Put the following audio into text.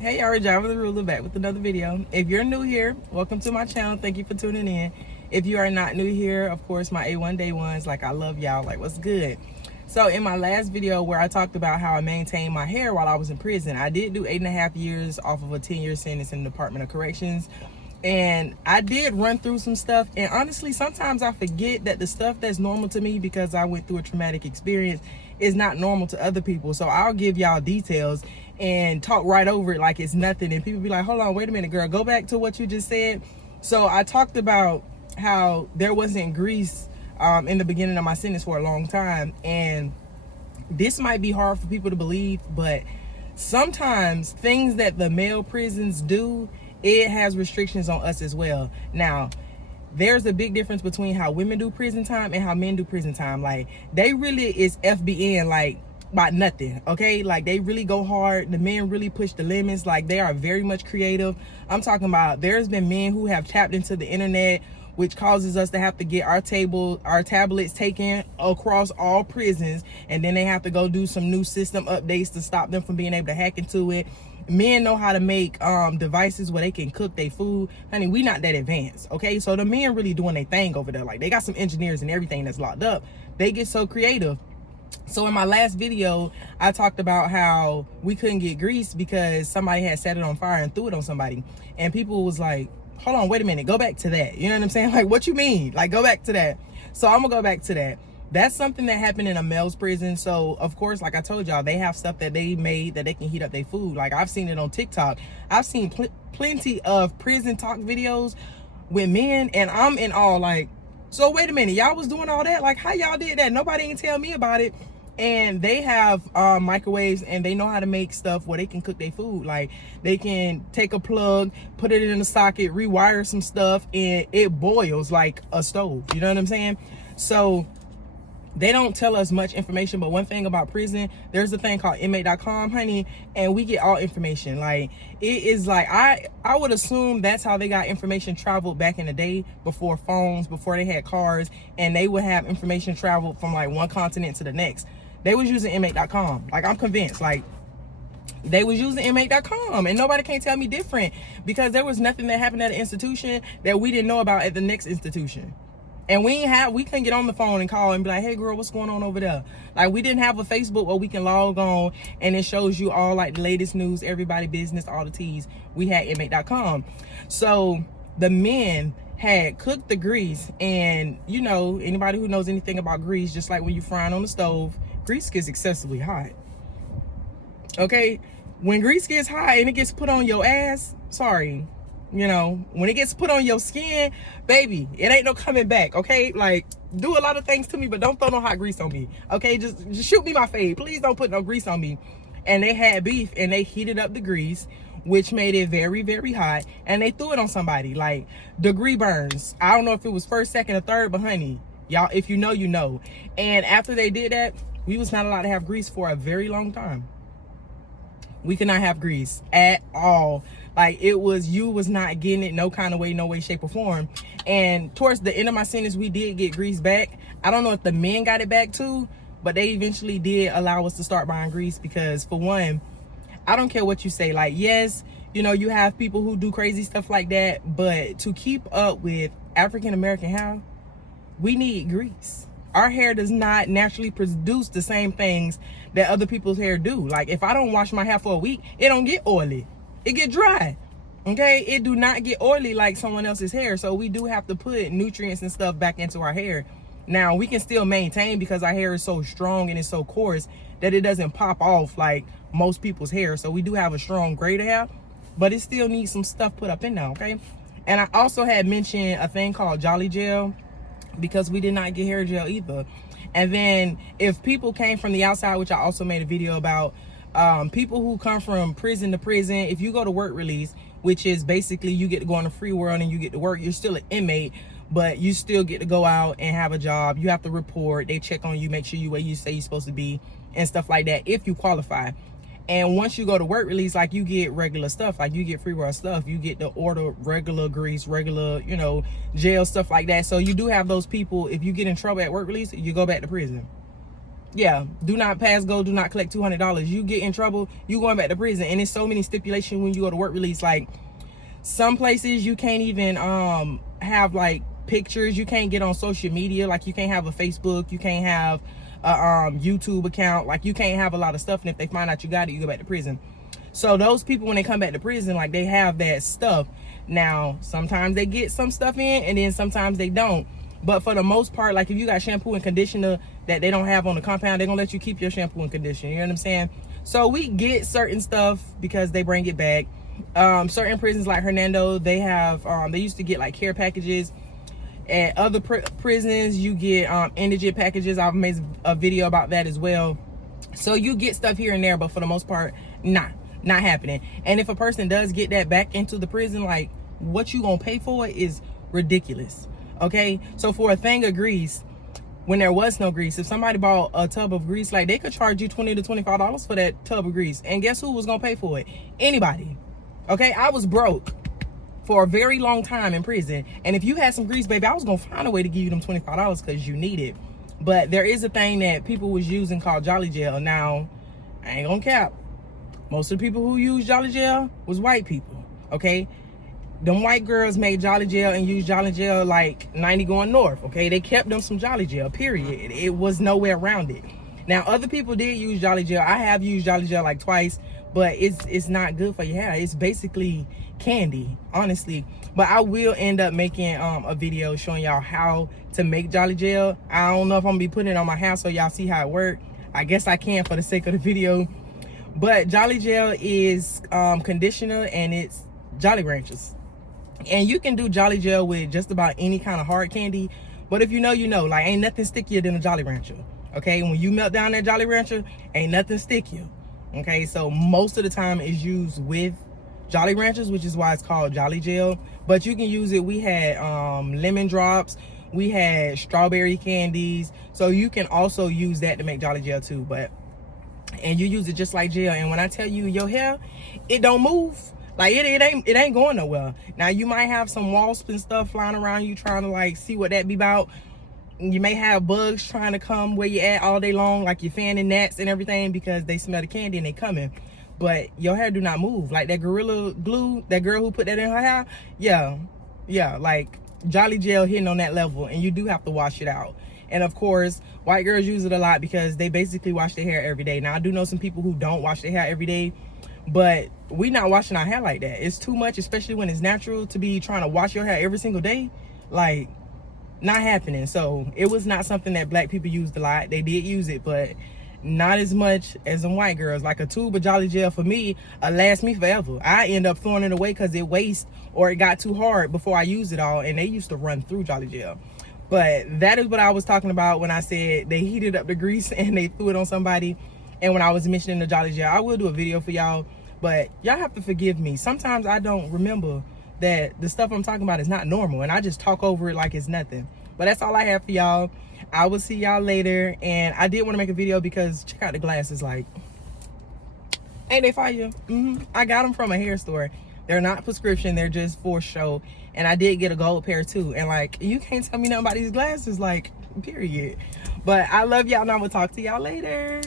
Hey, y'all, Java the Ruler back with another video. If you're new here, welcome to my channel. Thank you for tuning in. If you are not new here, of course, my A1 day ones, like, I love y'all, like, what's good? So in my last video where I talked about how I maintained my hair while I was in prison, I did do 8.5 years off of a 10-year sentence in the Department of Corrections. And I did run through some stuff, and honestly sometimes I forget that the stuff that's normal to me because I went through a traumatic experience is not normal to other people. So I'll give y'all details and talk right over it like it's nothing, and people be like, hold on, wait a minute, girl, go back to what you just said. So I talked about how there wasn't grease in the beginning of my sentence for a long time, and this might be hard for people to believe, but sometimes things that the male prisons do, it has restrictions on us as well. Now, there's a big difference between how women do prison time and how men do prison time. Like, they really is FBN, like, by nothing, okay? Like, they really go hard. The men really push the limits. Like, they are very much creative. I'm talking about, there's been men who have tapped into the internet, which causes us to have to get our tablets taken across all prisons, and then they have to go do some new system updates to stop them from being able to hack into it. Men know how to make devices where they can cook their food. Honey, we not that advanced, okay? So the men really doing their thing over there. Like, they got some engineers and everything that's locked up. They get so creative. So in my last video, I talked about how we couldn't get grease because somebody had set it on fire and threw it on somebody. And people was like, hold on, wait a minute, go back to that. You know what I'm saying? Like, what you mean? Like, go back to that. So I'm gonna go back to that. That's something that happened in a male's prison. So of course, like I told y'all, they have stuff that they made that they can heat up their food. Like, I've seen it on TikTok. I've seen plenty of prison talk videos with men, and I'm in awe. Like, so wait a minute, y'all was doing all that? Like, how y'all did that? Nobody ain't tell me about it. And they have microwaves, and they know how to make stuff where they can cook their food. Like, they can take a plug, put it in a socket, rewire some stuff, and it boils like a stove. You know what I'm saying? So they don't tell us much information, but one thing about prison, there's a thing called inmate.com, honey, and we get all information. Like, it is like, I would assume that's how they got information traveled back in the day, before phones, before they had cars, and they would have information traveled from like one continent to the next. They was using inmate.com. Like, I'm convinced, like, they was using inmate.com, and nobody can tell me different, because there was nothing that happened at an institution that we didn't know about at the next institution. And we couldn't get on the phone and call and be like, hey girl, what's going on over there? Like, we didn't have a Facebook where we can log on and it shows you all like the latest news, everybody business, all the teas. We had inmate.com. So the men had cooked the grease, and you know, anybody who knows anything about grease, just like when you frying on the stove, grease gets excessively hot. Okay, when grease gets hot and it gets put on your ass, sorry, you know, when it gets put on your skin, baby, it ain't no coming back. Okay, like, do a lot of things to me, but don't throw no hot grease on me. Okay, just shoot me my fade, please don't put no grease on me. And they had beef, and they heated up the grease, which made it very, very hot, and they threw it on somebody. Like, degree burns. I don't know if it was first, second, or third, but honey, y'all, if you know, you know. And after they did that, we was not allowed to have grease for a very long time. We could not have grease at all. Like, it was, you was not getting it no kind of way, no way, shape, or form. And towards the end of my sentence, we did get grease back. I don't know if the men got it back too, but they eventually did allow us to start buying grease, because for one, I don't care what you say. Like, yes, you know, you have people who do crazy stuff like that, but to keep up with African American hair, we need grease. Our hair does not naturally produce the same things that other people's hair do. Like, if I don't wash my hair for a week, it don't get oily. It get dry. Okay, it do not get oily like someone else's hair. So we do have to put nutrients and stuff back into our hair. Now, we can still maintain, because our hair is so strong and it's so coarse that it doesn't pop off like most people's hair. So we do have a strong grade of hair, but it still needs some stuff put up in there. Okay, and I also had mentioned a thing called Jolly Gel, because we did not get hair gel either. And then if people came from the outside, which I also made a video about, people who come from prison to prison, if you go to work release, which is basically you get to go in the free world and you get to work, you're still an inmate, but you still get to go out and have a job. You have to report, they check on you, make sure you where you say you're supposed to be and stuff like that, if you qualify. And once you go to work release, like, you get regular stuff, like you get free world stuff, you get to order regular grease, regular, you know, gel, stuff like that. So you do have those people, if you get in trouble at work release, you go back to prison. Yeah, do not pass go, do not collect $200. You get in trouble, you going back to prison. And there's so many stipulations when you go to work release. Like, some places you can't even have like pictures. You can't get on social media. Like, you can't have a Facebook, you can't have a YouTube account. Like, you can't have a lot of stuff, and if they find out you got it, you go back to prison. So those people, when they come back to prison, like, they have that stuff. Now sometimes they get some stuff in, and then sometimes they don't. But for the most part, like, if you got shampoo and conditioner that they don't have on the compound, they're gonna let you keep your shampoo and conditioner. You know what I'm saying? So we get certain stuff because they bring it back. Certain prisons like Hernando, they have they used to get like care packages. At other prisons, you get indigent packages. I've made a video about that as well. So you get stuff here and there, but for the most part, not happening. And if a person does get that back into the prison, like, what you gonna pay for it is ridiculous. Okay, so for a thing of grease, when there was no grease, if somebody bought a tub of grease, like, they could charge you $20 to $25 for that tub of grease. And guess who was gonna pay for it? Anybody. Okay, I was broke for a very long time in prison, and if you had some grease, baby, I was gonna find a way to give you them $25 because you need it. But there is a thing that people was using called Jolly Gel. Now, I ain't gonna cap, most of the people who use Jolly Gel was white people. Okay, them white girls made Jolly Gel and used Jolly Gel like 90 going north. Okay, they kept them some Jolly Gel, period. It was nowhere around it. Now, other people did use Jolly Gel. I have used Jolly Gel like twice, but it's not good for your hair. It's basically candy, honestly. But I will end up making a video showing y'all how to make Jolly Gel. I don't know if I'm gonna be putting it on my hair so y'all see how it works. I guess I can for the sake of the video. But Jolly Gel is conditioner, and it's Jolly Ranchers. And you can do Jolly Gel with just about any kind of hard candy. But if you know, you know. Like, ain't nothing stickier than a Jolly Rancher. Okay, when you melt down that Jolly Rancher, ain't nothing stickier. Okay, so most of the time it's used with Jolly Ranchers, which is why it's called Jolly Gel. But you can use it. We had lemon drops, we had strawberry candies, so you can also use that to make Jolly Gel too. But, and you use it just like gel, and when I tell you, your hair, it don't move. Like, it ain't going nowhere. Now, you might have some wasps and stuff flying around you trying to like see what that be about. You may have bugs trying to come where you at all day long, like you're fanning gnats and everything, because they smell the candy and they coming. But your hair do not move. Like that Gorilla Glue, that girl who put that in her hair, yeah, like Jolly Gel hitting on that level, and you do have to wash it out. And of course, white girls use it a lot because they basically wash their hair every day. Now, I do know some people who don't wash their hair every day, but we not washing our hair like that. It's too much, especially when it's natural, to be trying to wash your hair every single day. Like, not happening. So it was not something that black people used a lot. They did use it, but not as much as them white girls. Like, a tube of Jolly Gel for me lasts me forever. I end up throwing it away because it wastes, or it got too hard before I use it all, and they used to run through Jolly Gel. But that is what I was talking about when I said they heated up the grease and they threw it on somebody. And when I was mentioning the Jolly Gel, I will do a video for y'all, but y'all have to forgive me. Sometimes I don't remember that the stuff I'm talking about is not normal, and I just talk over it like it's nothing. But that's all I have for y'all. I will see y'all later. And I did want to make a video because check out the glasses. Like, ain't they fire? I got them from a hair store. They're not prescription, they're just for show. And I did get a gold pair too. And like, you can't tell me nothing about these glasses, like, period. But I love y'all, and I will talk to y'all later.